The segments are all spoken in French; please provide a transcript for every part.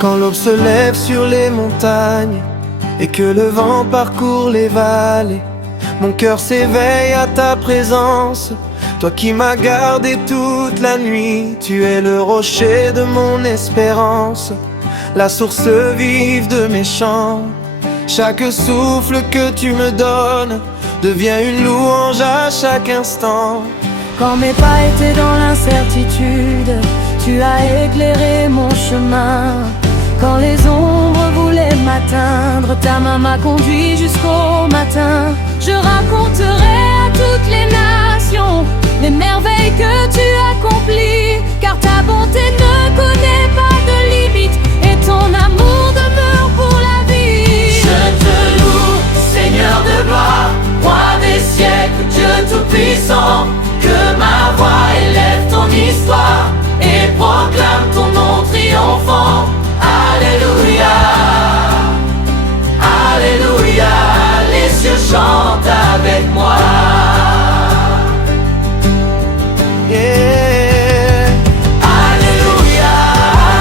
Quand l'aube se lève sur les montagnes et que le vent parcourt les vallées, mon cœur s'éveille à ta présence. Toi qui m'as gardé toute la nuit, tu es le rocher de mon espérance, la source vive de mes chants. Chaque souffle que tu me donnes devient une louange à chaque instant. Quand mes pas étaient dans l'incertitude, tu as éclairé mon chemin. Quand les ombres voulaient m'atteindre, ta main m'a conduit jusqu'au matin. Je raconterai à toutes les nations les merveilles que tu accomplis, car ta bonté ne connaît pas de limite et ton amour demeure pour la vie. Je te loue, Seigneur de gloire, roi des siècles, Dieu tout-puissant. Que ma voix élève ton histoire et proclame ton nom triomphant. Alléluia, Alléluia, les cieux chantent avec moi. Yeah. Alléluia,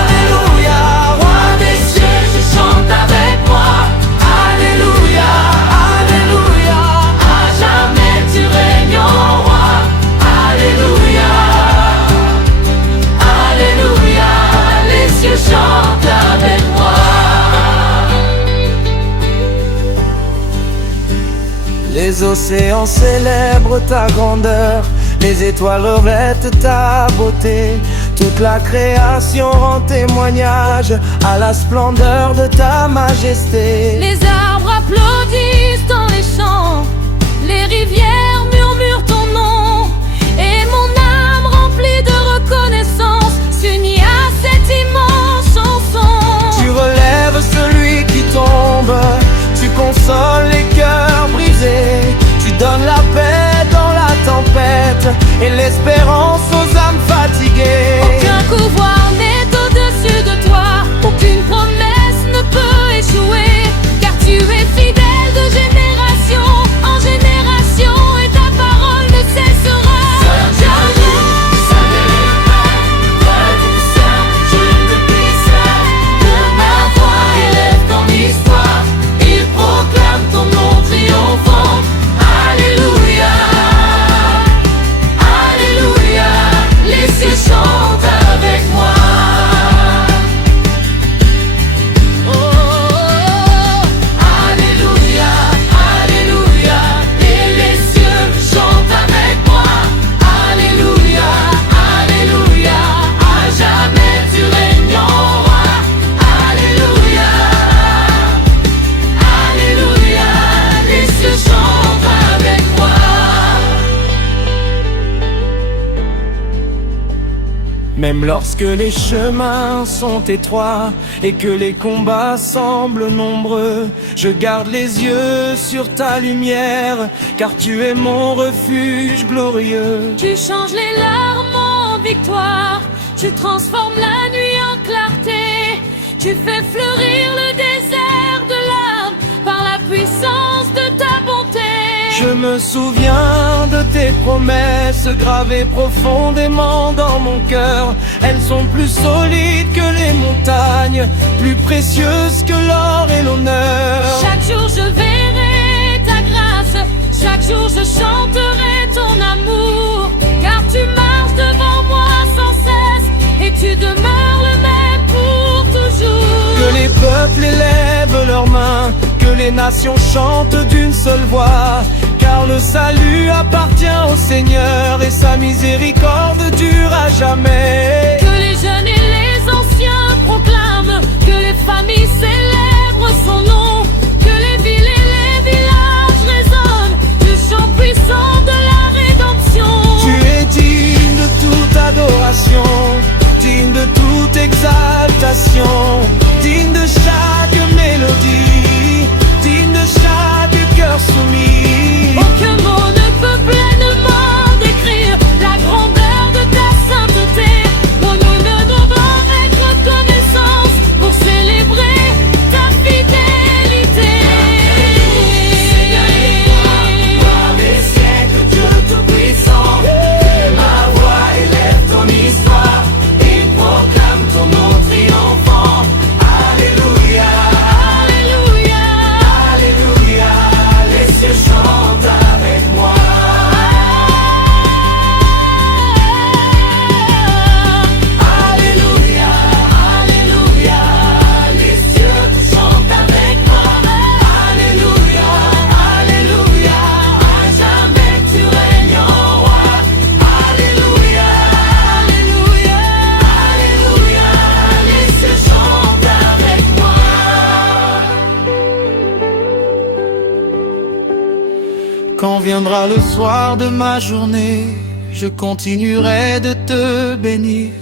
Alléluia, roi des cieux, je chante avec moi. Alléluia, Alléluia, à jamais tu règnes en roi. Alléluia, Alléluia, les cieux chantent avec moi. Les océans célèbrent ta grandeur, les étoiles revêtent ta beauté. Toute la création rend témoignage à la splendeur de ta majesté. Les arbres applaudissent dans les champs, les rivières murmurent ton nom, et mon âme remplie de reconnaissance s'unit à cette immense chanson. Tu relèves celui qui tombe, tu consoles les cœurs brisés, tu donnes la paix dans la tempête et l'espérance aux âmes fatiguées. Aucun pouvoir n'est au-dessus de toi, aucune promesse ne peut échouer, car tu es fidèle de génération en génération et ta parole ne cessera jamais. Je te prie ça, que ma voix élève ton histoire, il proclame ton nom triomphant. Alléluia, Alléluia, les cieux chantent avec moi. Alléluia, Alléluia, et les cieux chantent avec moi. Alléluia, Alléluia, à jamais tu règnes en roi. Alléluia, Alléluia, les cieux chantent avec moi. Même lorsque les chemins sont étroits et que les combats semblent nombreux, je garde les yeux sur ta lumière, car tu es mon refuge glorieux. Tu changes les larmes en victoire, tu transformes la nuit en clarté, tu fais fleurir le désert de l'âme par la puissance de ta bonté. Je me souviens de tes promesses gravées profondément dans mon cœur. Elles sont plus solides que les montagnes, plus précieuses que l'or et l'honneur. Chaque jour je verrai ta grâce, chaque jour je chanterai ton amour, car tu marches devant moi sans cesse et tu demeures le même pour toujours. Que les peuples élèvent leurs mains, que les nations chantent d'une seule voix, car le salut appartient au Seigneur et sa miséricorde dure à jamais. Que les jeunes et les anciens proclament, que les familles célèbrent son nom, que les villes et les villages résonnent du chant puissant de la rédemption. Tu es digne de toute adoration, digne de toute exaltation, digne de chaque mélodie, digne de chaque cœur soumis. Aucun mot ne peut pleinement décrire la grandeur de ta sainteté. Pour nous ne devons être reconnaissance pour célébrer ta fidélité. Roi des siècles, Dieu tout-puissant, que ma voix élève ton histoire et proclame ton nom triomphant. Quand viendra le soir de ma journée, je continuerai de te bénir,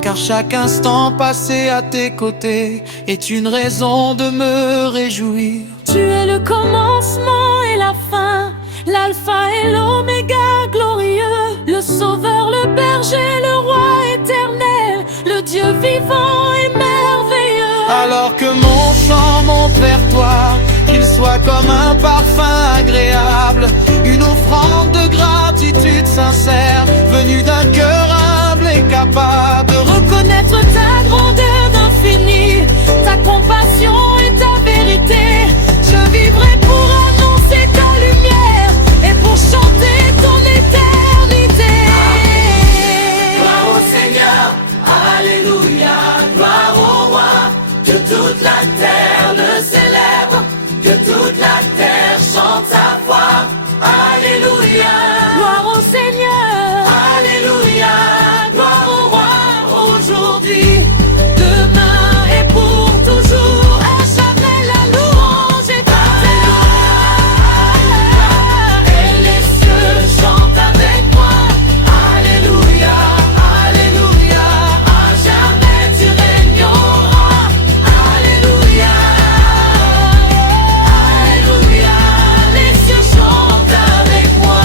car chaque instant passé à tes côtés est une raison de me réjouir. Tu es le commencement et la fin, l'alpha et l'oméga glorieux, le sauveur, le berger, le roi éternel, le Dieu vivant et merveilleux. Alors que mon chant monte vers toi, qu'il soit comme un parfum agréable, une offrande de gratitude sincère, venue d'un cœur humble et capable de reconnaître ta grandeur d'infini, ta compassion et ta vérité. Je vivrai pour annoncer ta lumière et pour chanter ton éternité. Gloire au Seigneur, alléluia, gloire au roi, que toute la terre le célèbre, que toute la terre chante sa foi. Alléluia, Gloire au Seigneur, alléluia, gloire au roi, aujourd'hui, demain et pour toujours, à jamais la louange est à et les cieux chantent avec moi. Alléluia, alléluia, à jamais tu régneras. Alléluia, alléluia, les cieux chantent avec moi.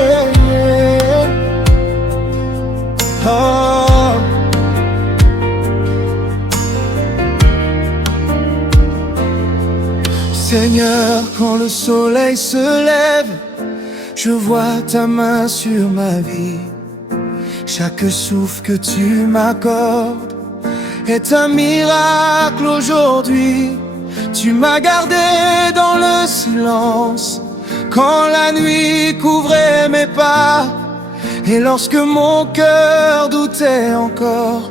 Hey, yeah. Oh. Seigneur, quand le soleil se lève, je vois ta main sur ma vie. Chaque souffle que tu m'accordes est un miracle aujourd'hui. Tu m'as gardé dans le silence quand la nuit couvrait mes pas, et lorsque mon cœur doutait encore,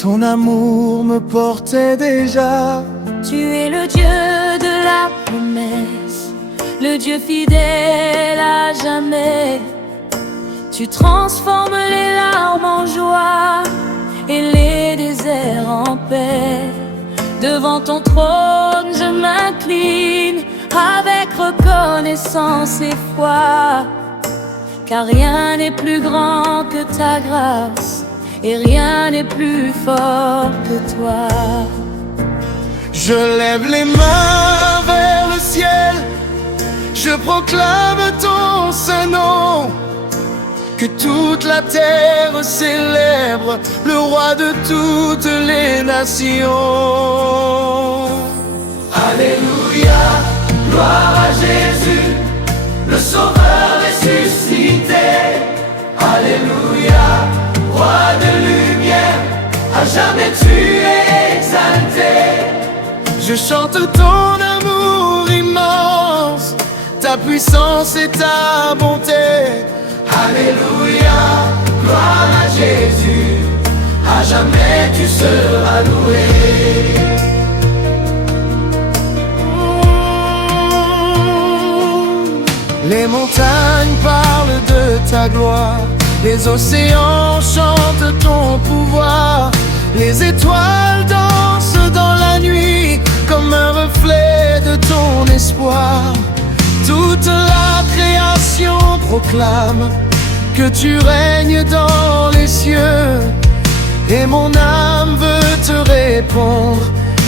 ton amour me portait déjà. Tu es le Dieu de la promesse, le Dieu fidèle à jamais. Tu transformes les larmes en joie et les déserts en paix. Devant ton trône je m'incline avec reconnaissance et foi, car rien n'est plus grand que ta grâce et rien n'est plus fort que toi. Je lève les mains vers le ciel, je proclame ton saint nom, que toute la terre célèbre le roi de toutes les nations. Alléluia, gloire à Jésus, le Sauveur ressuscité. Alléluia, roi de lumière, à jamais tu es exalté. Je chante ton amour immense, ta puissance et ta bonté. Alléluia, gloire à Jésus, à jamais tu seras loué. Les montagnes parlent de ta gloire, les océans chantent ton pouvoir, les étoiles dansent dans la nuit comme un reflet de ton espoir. Toute la création proclame que tu règnes dans les cieux, et mon âme veut te répondre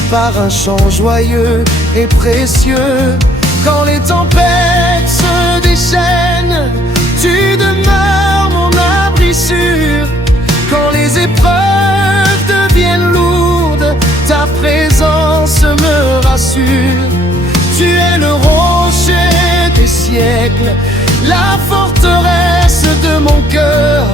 par un chant joyeux et précieux. Quand les tempêtes se déchaînent, tu demeures mon abri sûr. Quand les épreuves deviennent lourdes, ta présence me rassure. Tu es le rocher des siècles, la forteresse de mon cœur,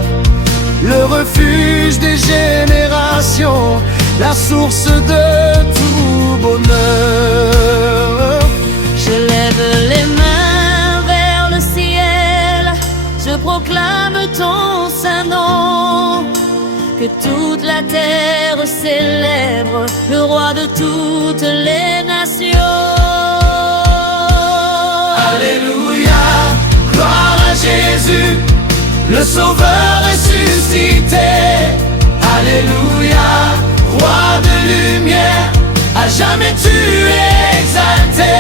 le refuge des générations, la source de tout bonheur. proclame ton saint nom. Que toute la terre célèbre le roi de toutes les nations. Alléluia, gloire à Jésus, le Sauveur ressuscité. Alléluia, roi de lumière, à jamais tu es exalté.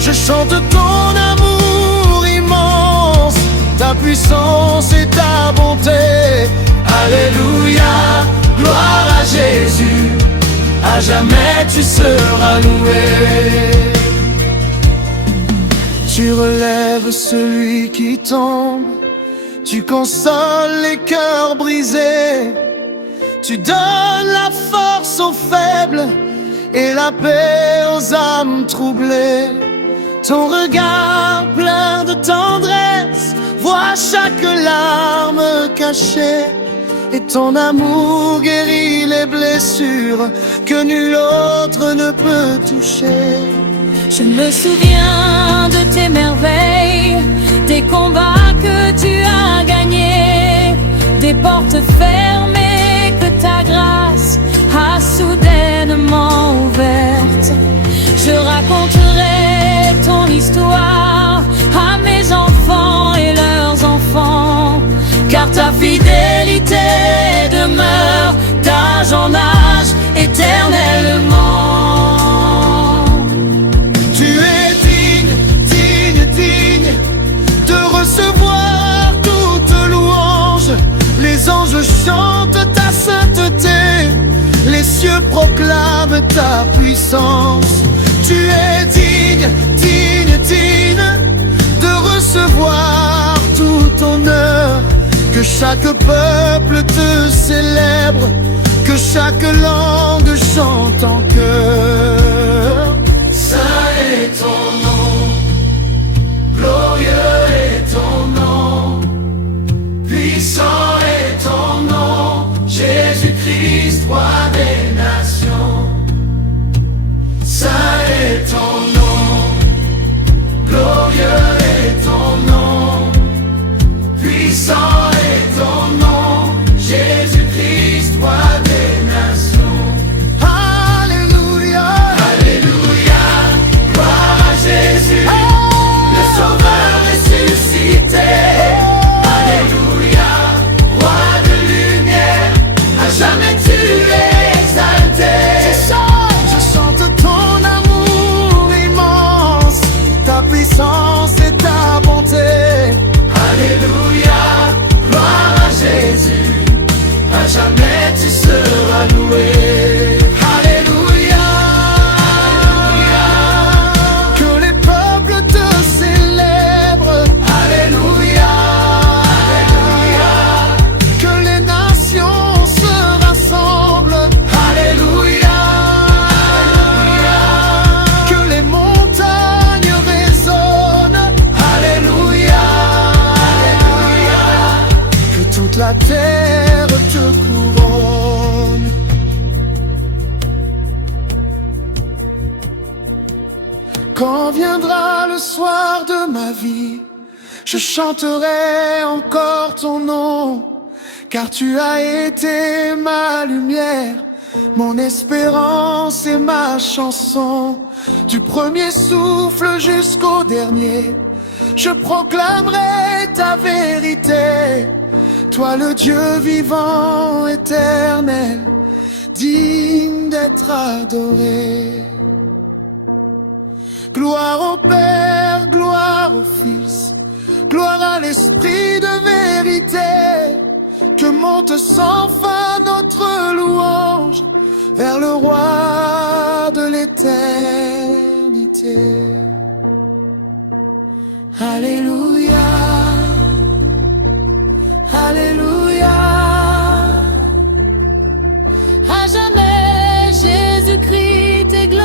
Je chante ton amour immense, ta puissance et ta bonté. Alléluia, gloire à Jésus, à jamais tu seras loué. Tu relèves celui qui tombe, tu consoles les cœurs brisés, tu donnes la force aux faibles et la paix aux âmes troublées. Ton regard plein de tendresse voit chaque larme cachée, et ton amour guérit les blessures que nul autre ne peut toucher. Je me souviens de tes merveilles, des combats que tu as gagnés, des portes fermées que ta grâce a soudainement ouvertes. Je raconterai ton histoire à mes enfants et leurs enfants, car ta fidélité demeure d'âge en âge éternellement. Tu es digne, digne, digne de recevoir toute louange. Les anges chantent ta sainteté, les cieux proclament ta puissance. Tu es digne, digne, digne de recevoir tout honneur. Que chaque peuple te célèbre, que chaque langue chante en chœur. Saint est ton nom, glorieux est ton nom, puissant est ton nom, Jésus-Christ, roi des nations. Saint est ton nom, glorieux est ton nom, puissant est ton nom, Jésus-Christ, roi des nations. Alléluia, Alléluia, gloire à Jésus, le Sauveur ressuscité. Alléluia, roi de lumière, à jamais tu es exalté. je chante ton amour immense, ta puissance et ta bonté. Alléluia, gloire à Jésus, à jamais tu seras loué. Alléluia, Que les peuples te célèbrent. Alléluia, Alléluia, Que les nations se rassemblent. Alléluia, Alléluia, Que les montagnes résonnent. Alléluia, Alléluia. Que toute la terre te couronne. Quand viendra le soir de ma vie, je chanterai encore ton nom, car tu as été ma lumière, mon espérance et ma chanson. Du premier souffle jusqu'au dernier, je proclamerai ta vérité. Toi le Dieu vivant éternel, digne d'être adoré. Gloire au Père, gloire au Fils, gloire à l'Esprit de vérité. Que monte sans fin notre louange vers le Roi de l'éternité. Alléluia, Alléluia. À jamais Jésus-Christ est glorifié.